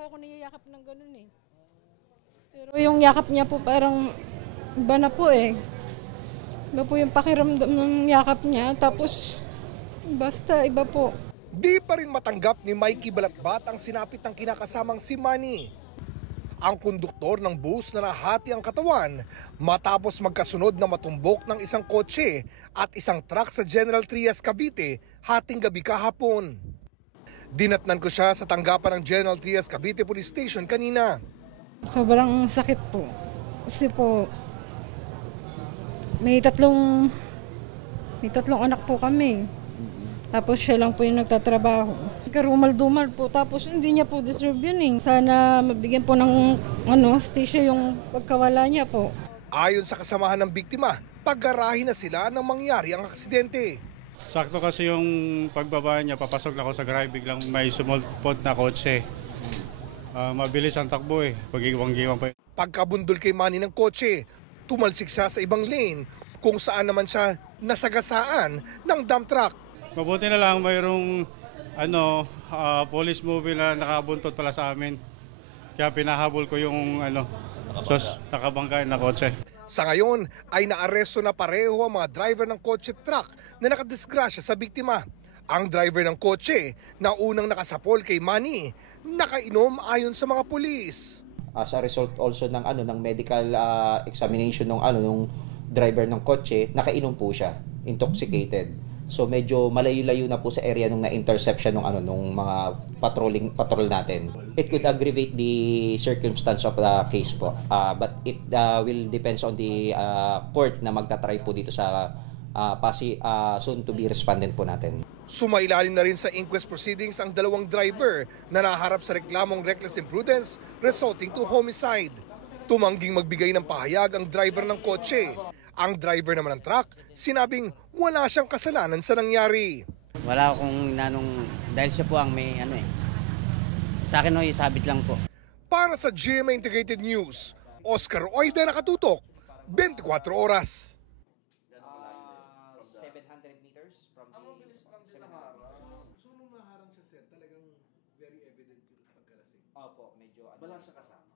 po ako niyayakap ng ganun eh. Pero yung yakap niya po parang iba na po eh. Iba po yung pakiramdam ng yakap niya. Tapos basta iba po. Di pa rin matanggap ni Mikey Balatbat ang sinapit ng kinakasamang si Manny. Ang konduktor ng bus na nahati ang katawan matapos magkasunod na matumbok ng isang kotse at isang truck sa General Trias, Cavite hating gabi kahapon. Dinatnan ko siya sa tanggapan ng General Trias Cavite Police Station kanina. Sobrang sakit po. Kasi po, may tatlong anak po kami. Tapos siya lang po yung nagtatrabaho. Karumal-dumal po, tapos hindi niya po deserve yun eh. Sana mabigyan po ng stisya yung pagkawala niya po. Ayon sa kasamahan ng biktima, paggarahe na sila nang mangyari ang aksidente. Sakto kasi yung pagbaba niya, papasok na ako sa garahe, biglang may sumulpot na kotse. Mabilis ang takbo eh, pag-iwang-giwang pa. Pagkabundol kay Manny ng kotse, tumalsik siya sa ibang lane kung saan naman siya nasagasaan ng dump truck. Mabuti na lang mayroong police movie na nakabuntot pala sa amin. Kaya pinahabol ko yung nakabangkay na kotse. Sa ngayon ay naaresto na pareho ang mga driver ng kotse truck na nakadisgrasya sa biktima. Ang driver ng kotse na unang nakasapol kay Manny, nakainom ayon sa mga pulis. As a result also ng medical examination ng driver ng kotse, nakainom po siya, intoxicated. So medyo malayo-layo na po sa area nung na-interception nung mga patrol natin. It could aggravate the circumstance of the case po. But it will depends on the court na magta-try po dito sa soon to be respondent po natin. Sumailalim na rin sa inquest proceedings ang dalawang driver na naharap sa reklamong reckless imprudence resulting to homicide. Tumangging magbigay ng pahayag ang driver ng kotse. Ang driver naman ng truck, sinabing wala siyang kasalanan sa nangyari. Wala akong dahil siya po ang may sa akin isabit lang po. Para sa GMA Integrated News, Oscar Oida, nakatutok, 24 oras. 700 meters from the... So nung naharang siya, sir, talagang very evident yung pagkalasing. Opo, medyo... Wala siya kasama.